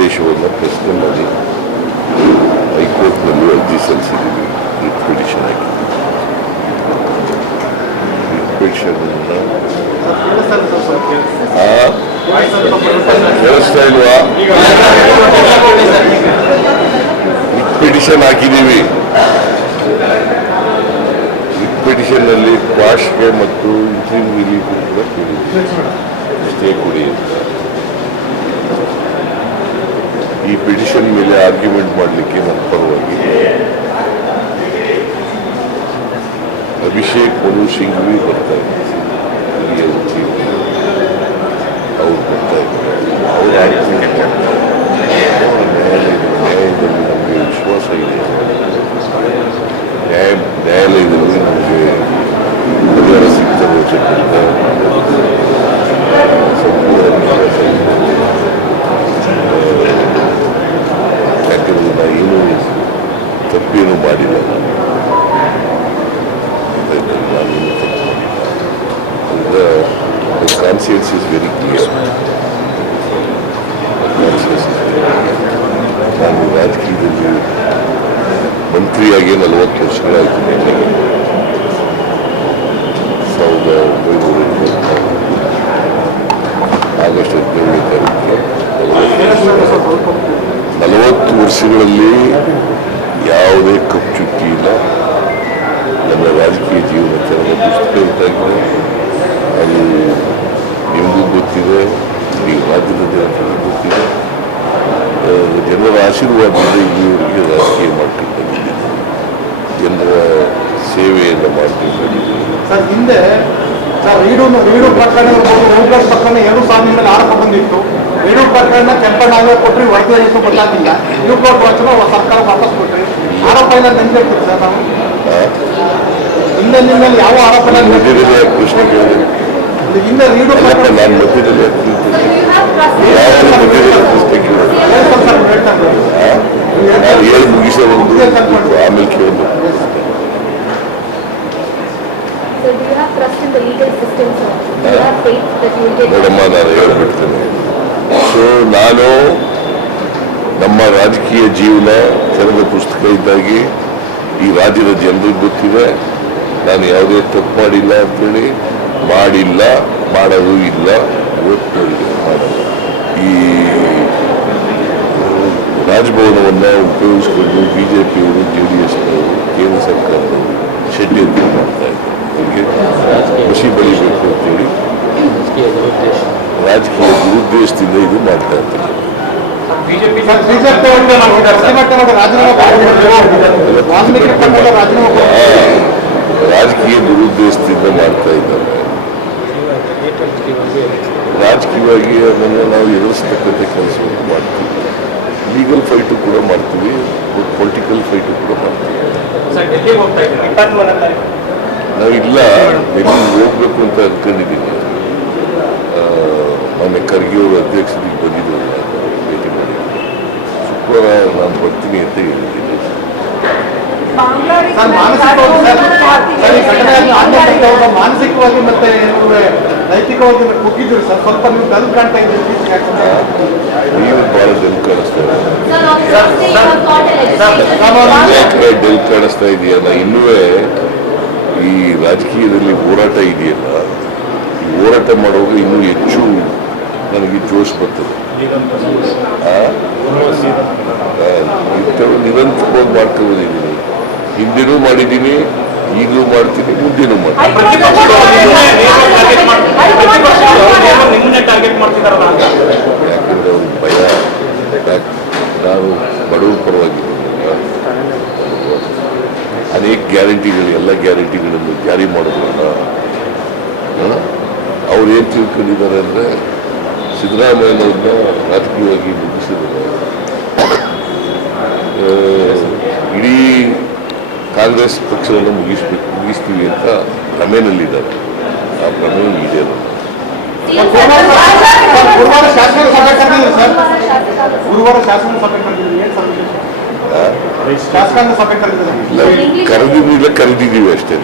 ಆದೇಶವನ್ನು ಪ್ರಶ್ನೆ ಮಾಡಿ ಹೈಕೋರ್ಟ್ನಲ್ಲಿ ಅರ್ಜಿ ಸಲ್ಲಿಸಿದ್ದೀವಿ. ರಿಟ್ ಪಿಟಿಷನ್ ಹಾಕಿದ್ದೀವಿ. ರಿಟ್ ಪಿಟಿಷನನ್ನು ಕೇಳಿಸ್ತಾ ಇಲ್ವಾ? ರಿಟ್ ಪಿಟಿಷನ್ ಹಾಕಿದ್ದೀವಿ. ರಿಟ್ ಪಿಟಿಷನ್ನಲ್ಲಿ ಕ್ವಾಶ್ಗೆ ಮತ್ತು ಇಂಟ್ರೀಮ್ ರಿಲೀಫ್ ಕೂಡ ಕೇಳಿದ್ದೀವಿ. ಸ್ಟೇ ಕೊಡಿ ಅಂತ. ಈ ಪಿಟಿಷನ್ ಮೇಲೆ ಆರ್ಗ್ಯುಮೆಂಟ್ ಮಾಡಲಿಕ್ಕೆ ನನ್ನ ಪರವಾಗಿ ಅಭಿಷೇಕ್ ಮನು ಸಿಂಘ್ವಿ ಬರ್ತಾ ಇದ್ದಾರೆ. ಹಿರಿಯ ವಕೀಲರು ಅವ್ರು ಬರ್ತಾ ಇದ್ದಾರೆ. ಅವ್ರು ನ್ಯಾಯಾಲಯದಲ್ಲಿ ನಮಗೆ ವಿಶ್ವಾಸ ಇದೆ. ನ್ಯಾಯಾಲಯದಲ್ಲಿ ನಮಗೆ ಪರಿಹಾರ ಸಿಗ್ತದೆ ಸಂಪೂರ್ಣ ವಿಶ್ವಾಸ ಇದೆ. ಯಾಕಂದ್ರೆ ನಾ ಏನೂ ತಪ್ಪೇನು ಮಾಡಿಲ್ಲ. ನಾನೇನು ತಪ್ಪು ಮಾಡಿಲ್ಲ. ಅಂದ್ರೆ ಕಾನ್ಸಿಯನ್ಸ್ ಇಸ್ ವೆರಿ ಕ್ಲಿಯರ್. ನಾನು ರಾಜಕೀಯದಲ್ಲಿ ಮಂತ್ರಿಯಾಗಿ 40 ವರ್ಷಗಳಾಯಿತು. ನನಗೆ 1994 ಆಗಸ್ಟ್ 17ನೇ ತಾರೀಕು 40 ವರ್ಷಗಳಲ್ಲಿ ಯಾವುದೇ ಕಪ್ಪು ಚುಕ್ಕಿ ಇಲ್ಲ. ನನ್ನ ರಾಜಕೀಯ ಜೀವನ ಥರದ ಪುಸ್ತಕ ಇದ್ದಾಗಿದೆ. ಅದು ನಿಮಗೂ ಗೊತ್ತಿದೆ, ಈ ರಾಜ್ಯದ ಜನತೆಗೂ ಗೊತ್ತಿದೆ. ಜನರ ಆಶೀರ್ವಾದದಿಂದ ಇಲ್ಲಿವರೆಗೆ ರಾಜಕೀಯ ಮಾಡ್ಕೊಂಡು ಬಂದಿದ್ದೀನಿ. ಜನರ ಸೇವೆಯನ್ನು ಮಾಡ್ಕೊಂಡು ಬಂದಿದ್ದೀನಿ. ಸರ್, ಹಿಂದೆ ಈಡು ಪ್ರಕರಣ ಹೋಗ್ಲಾಸ್ ಪ್ರಕರಣ 2 ಸಾವಿರ ಮೇಲೆ ಆರೋಪ ಬಂದಿತ್ತು. ಈಡು ಪ್ರಕರಣ ಕೆಂಪಣ್ಣಾಗ ಕೊಟ್ಟರೆ ವರದಿ ಎಷ್ಟು ಗೊತ್ತಾಗಿಲ್ಲ. ಯುಕೋರ್ಟ್ ವಚನ ಸರ್ಕಾರ ವಾಪಸ್ ಕೊಟ್ಟರೆ ಆರೋಪ ಇಲ್ಲ ನೆನಪಿರ್ತೀವಿ ಸರ್. ನಾವು ಹಿಂದೆ ನಿಮ್ಮ ಮೇಲೆ ಯಾವ ಆರೋಪ ಪ್ರಶ್ನೆ ಕೇಳಿದೆ. ಹಿಂದೆ ಈಡು ಪ್ರಕರಣ ನಾನು ಮಧ್ಯದಲ್ಲಿ ನಾನು ಹೇಳಿ ಮುಗಿಸೋ ಆಮೇಲೆ ಕೇಳಬೇಕು. ನೋಡಮ್ಮ, ನಾನು ಹೇಳ್ಬಿಡ್ತೇನೆ. ಸೊ ನಾನು ನಮ್ಮ ರಾಜಕೀಯ ಜೀವನ ತೆರೆದ ಪುಸ್ತಕ ಇದ್ದಾಗಿ ಈ ರಾಜ್ಯದ ಜನರಿಗೆ ಗೊತ್ತಿದೆ. ನಾನು ಯಾವುದೇ ತಪ್ಪು ಮಾಡಿಲ್ಲ ಅಂತೇಳಿ, ಮಾಡಿಲ್ಲ, ಮಾಡೋದು ಇಲ್ಲ, ಇವತ್ತಿನವರೆಗೆ ಮಾಡಲ್ಲ. ಈ ರಾಜಭವನವನ್ನು ಉಪಯೋಗಿಸಿಕೊಂಡು ಬಿಜೆಪಿಯವರು, JDS-ನವರು, ಕೇಂದ್ರ ಸರ್ಕಾರದವರು ಷಡ್ಯಂತ್ರ ಮಾಡ್ತಾ ಇದ್ದಾರೆ. ಅವರಿಗೆ ಖುಷಿ ಬೆಳಿಬೇಕು ಅಂತೇಳಿ ರಾಜಕೀಯ ದುರುದ್ದೇಶದಿಂದ ಇದು ಮಾಡ್ತಾ ಇದ್ದಾರೆ. ರಾಜಕೀಯ ದುರುದ್ದೇಶದಿಂದ ಮಾಡ್ತಾ ಇದ್ದಾರೆ. ರಾಜಕೀಯವಾಗಿ ಅದನ್ನು ನಾವು ಎದುರಿಸ್ತಕ್ಕಂಥ ಕೆಲಸವನ್ನು ಮಾಡ್ತೀವಿ. ಲೀಗಲ್ ಫೈಟು ಕೂಡ ಮಾಡ್ತೀವಿ, ಪೊಲಿಟಿಕಲ್ ಫೈಟು ಕೂಡ ಮಾಡ್ತೀವಿ. ನಾವು ಇಲ್ಲ ಡೆಲ್ಲಿಗೆ ಹೋಗ್ಬೇಕು ಅಂತ ಅಂದ್ಕೊಂಡಿದ್ದೀನಿ. ಮೊನ್ನೆ ಖರ್ಗೆ ಅವರು ಅಧ್ಯಕ್ಷರಿಗೆ ಬಂದಿದ್ದರು, ಭೇಟಿ ಮಾಡಿ ಶುಕ್ರವಾರ ನಾನು ಬರ್ತೀನಿ ಅಂತ ಹೇಳಿದ್ದೀನಿ. ಮಾನಸಿಕವಾಗಿ ಮತ್ತೆ ನೈತಿಕವಾಗಿ ಕುಗ್ಗಿದ್ರು ಸರ್. ಸ್ವಲ್ಪ ನೀವು ಡಲ್ ಕಾಣ್ತಾ ಇದ್ದೀರಿ. ನೀವು ಬಹಳ ಡಲ್ ಕಾಣಿಸ್ತಾ ಡಲ್ ಕಾಣಿಸ್ತಾ ಇದೆಯಲ್ಲ. ಇನ್ನೂ ಈ ರಾಜಕೀಯದಲ್ಲಿ ಹೋರಾಟ ಇದೆಯಲ್ಲ, ಈ ಹೋರಾಟ ಮಾಡುವಾಗ ಇನ್ನೂ ಹೆಚ್ಚು ನನಗೆ ಜೋಶ್ ಬರ್ತದೆ. ನಿರಂತರವಾಗಿ ಮಾಡ್ಕೊಂಡಿದ್ದೀನಿ. ಹಿಂದಿನೂ ಮಾಡಿದ್ದೀನಿ, ಈಗಲೂ ಮಾಡ್ತೀನಿ, ಮುಂದಿನೂ ಮಾಡ್ತೀನಿ. ಯಾಕಂದ್ರೆ ಅವ್ರಿಗೆ ಭಯ. ನಾನು ಬಡವರ ಪರವಾಗಿ ಅನೇಕ ಗ್ಯಾರಂಟಿಗಳು, ಎಲ್ಲ ಗ್ಯಾರಂಟಿಗಳನ್ನು ಜಾರಿ ಮಾಡೋದ್ರಿಂದ ಅವ್ರು ಏನು ತಿಳ್ಕೊಂಡಿದ್ದಾರೆ ಅಂದರೆ ಸಿದ್ದರಾಮಯ್ಯನವ್ರನ್ನ ರಾಜಕೀಯವಾಗಿ ಮುಗಿಸಿದ್ದಾರೆ. ಇಡೀ ಕಾಂಗ್ರೆಸ್ ಪಕ್ಷವನ್ನು ಮುಗಿಸ್ತೀವಿ ಅಂತ ಭ್ರಮೆನಲ್ಲಿದ್ದಾರೆ. ಆ ಭ್ರಮೆ ಈಡೇರೋದು. ಗುರುವಾರ ಶಾಸನ ಸಭೆ ಕರೆದಿದ್ರು ಸರ್. ಗುರುವಾರ ಶಾಸನ ಸಭೆ ಕರೆದಿದ್ರು. ಏನು ಶಾಸಕಾಂಗ ಸಭೆ ಕರೆದಿದ್ರು? ಕರೆದಿದ್ದೀವಿ ಅಷ್ಟೇ.